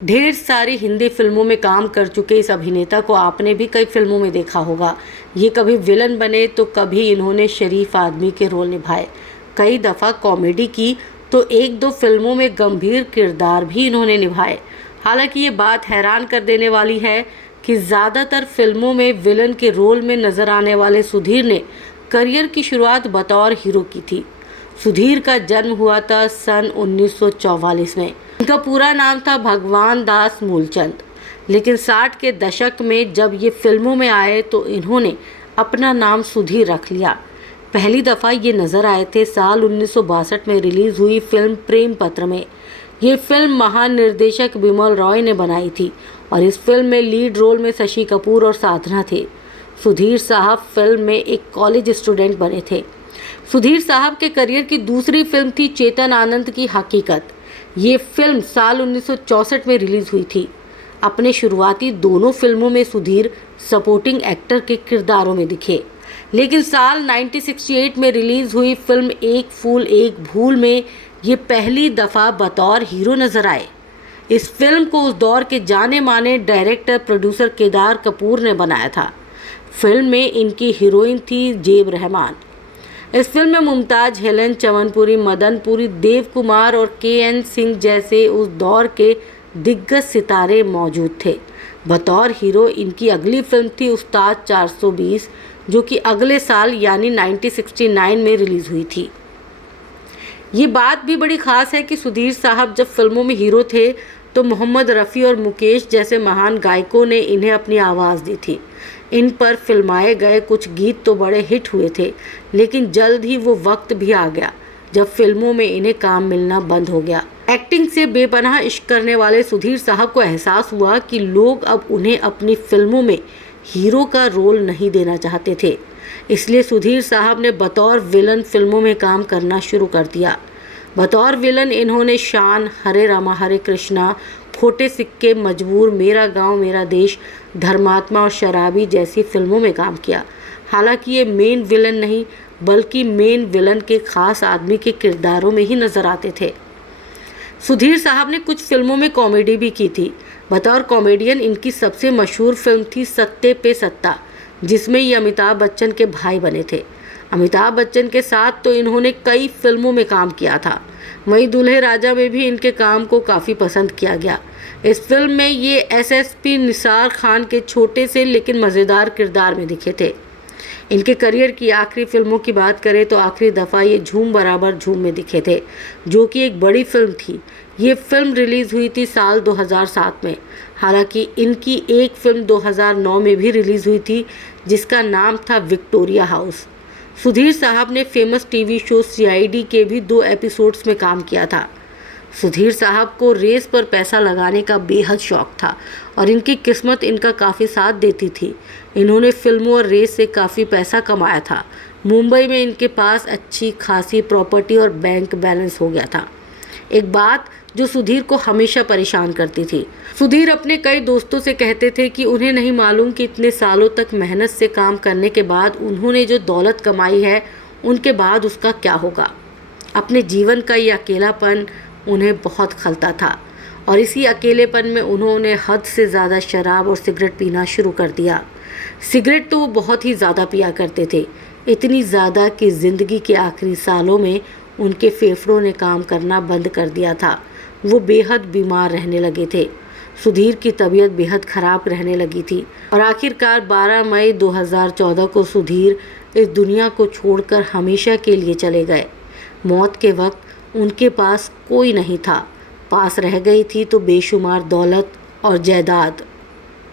ढेर सारी हिंदी फिल्मों में काम कर चुके इस अभिनेता को आपने भी कई फिल्मों में देखा होगा। ये कभी विलन बने तो कभी इन्होंने शरीफ आदमी के रोल निभाए, कई दफ़ा कॉमेडी की तो एक दो फिल्मों में गंभीर किरदार भी इन्होंने निभाए। हालांकि ये बात हैरान कर देने वाली है कि ज़्यादातर फिल्मों में विलन के रोल में नज़र आने वाले सुधीर ने करियर की शुरुआत बतौर हीरो की थी। सुधीर का जन्म हुआ था सन 1944 में। इनका पूरा नाम था भगवान दास मूलचंद, लेकिन 60 के दशक में जब ये फिल्मों में आए तो इन्होंने अपना नाम सुधीर रख लिया। पहली दफ़ा ये नज़र आए थे साल 1962 में रिलीज़ हुई फिल्म प्रेम पत्र में। ये फिल्म महान निर्देशक बिमल रॉय ने बनाई थी और इस फिल्म में लीड रोल में शशि कपूर और साधना थे। सुधीर साहब फिल्म में एक कॉलेज स्टूडेंट बने थे। सुधीर साहब के करियर की दूसरी फिल्म थी चेतन आनंद की हकीकत। ये फिल्म साल 1964 में रिलीज़ हुई थी। अपने शुरुआती दोनों फिल्मों में सुधीर सपोर्टिंग एक्टर के किरदारों में दिखे, लेकिन साल 1968 में रिलीज़ हुई फिल्म एक फूल एक भूल में ये पहली दफ़ा बतौर हीरो नज़र आए। इस फिल्म को उस दौर के जाने माने डायरेक्टर प्रोड्यूसर केदार कपूर ने बनाया था। फिल्म में इनकी हीरोइन थी जेब रहमान। इस फिल्म में मुमताज़, हेलन चवनपुरी, मदनपुरी, देव कुमार और के.एन. सिंह जैसे उस दौर के दिग्गज सितारे मौजूद थे। बतौर हीरो इनकी अगली फिल्म थी उस्ताद 420, जो कि अगले साल यानी 1969 में रिलीज़ हुई थी। ये बात भी बड़ी ख़ास है कि सुधीर साहब जब फिल्मों में हीरो थे तो मोहम्मद रफ़ी और मुकेश जैसे महान गायकों ने इन्हें अपनी आवाज़ दी थी। इन पर फिल्माए गए कुछ गीत तो बड़े हिट हुए थे, लेकिन जल्द ही वो वक्त भी आ गया जब फिल्मों में इन्हें काम मिलना बंद हो गया। एक्टिंग से बेपनाह इश्क करने वाले सुधीर साहब को एहसास हुआ कि लोग अब उन्हें अपनी फिल्मों में हीरो का रोल नहीं देना चाहते थे। इसलिए सुधीर साहब ने बतौर विलन फिल्मों में काम करना शुरू कर दिया। बतौर विलन इन्होंने शान, हरे रामा हरे कृष्णा, खोटे सिक्के, मजबूर, मेरा गांव मेरा देश, धर्मात्मा और शराबी जैसी फिल्मों में काम किया। हालांकि ये मेन विलन नहीं बल्कि मेन विलन के खास आदमी के किरदारों में ही नज़र आते थे। सुधीर साहब ने कुछ फिल्मों में कॉमेडी भी की थी। बतौर कॉमेडियन इनकी सबसे मशहूर फिल्म थी सत्ते पे सत्ता, जिसमें ये अमिताभ बच्चन के भाई बने थे। अमिताभ बच्चन के साथ तो इन्होंने कई फिल्मों में काम किया था। वहीं दूल्हे राजा में भी इनके काम को काफ़ी पसंद किया गया। इस फिल्म में ये एसएसपी निसार खान के छोटे से लेकिन मज़ेदार किरदार में दिखे थे। इनके करियर की आखिरी फिल्मों की बात करें तो आखिरी दफ़ा ये झूम बराबर झूम में दिखे थे, जो कि एक बड़ी फिल्म थी। ये फिल्म रिलीज़ हुई थी साल 2007 में। हालांकि इनकी एक फिल्म 2009 में भी रिलीज़ हुई थी जिसका नाम था विक्टोरिया हाउस। सुधीर साहब ने फेमस टीवी शो सीआईडी के भी 2 एपिसोड्स में काम किया था। सुधीर साहब को रेस पर पैसा लगाने का बेहद शौक था और इनकी किस्मत इनका काफ़ी साथ देती थी। इन्होंने फिल्मों और रेस से काफ़ी पैसा कमाया था। मुंबई में इनके पास अच्छी खासी प्रॉपर्टी और बैंक बैलेंस हो गया था। एक बात जो सुधीर को हमेशा परेशान करती थी। सुधीर अपने कई दोस्तों से कहते थे कि उन्हें नहीं मालूम कि इतने सालों तक मेहनत से काम करने के बाद उन्होंने जो दौलत कमाई है उनके बाद उसका क्या होगा। अपने जीवन का ये अकेलापन उन्हें बहुत खलता था और इसी अकेलेपन में उन्होंने हद से ज़्यादा शराब और सिगरेट पीना शुरू कर दिया। सिगरेट तो वो बहुत ही ज़्यादा पिया करते थे, इतनी ज़्यादा कि ज़िंदगी के आखिरी सालों में उनके फेफड़ों ने काम करना बंद कर दिया था। वो बेहद बीमार रहने लगे थे। सुधीर की तबीयत बेहद ख़राब रहने लगी थी और आखिरकार 12 मई 2014 को सुधीर इस दुनिया को छोड़कर हमेशा के लिए चले गए। मौत के वक्त उनके पास कोई नहीं था, पास रह गई थी तो बेशुमार दौलत और जायदाद।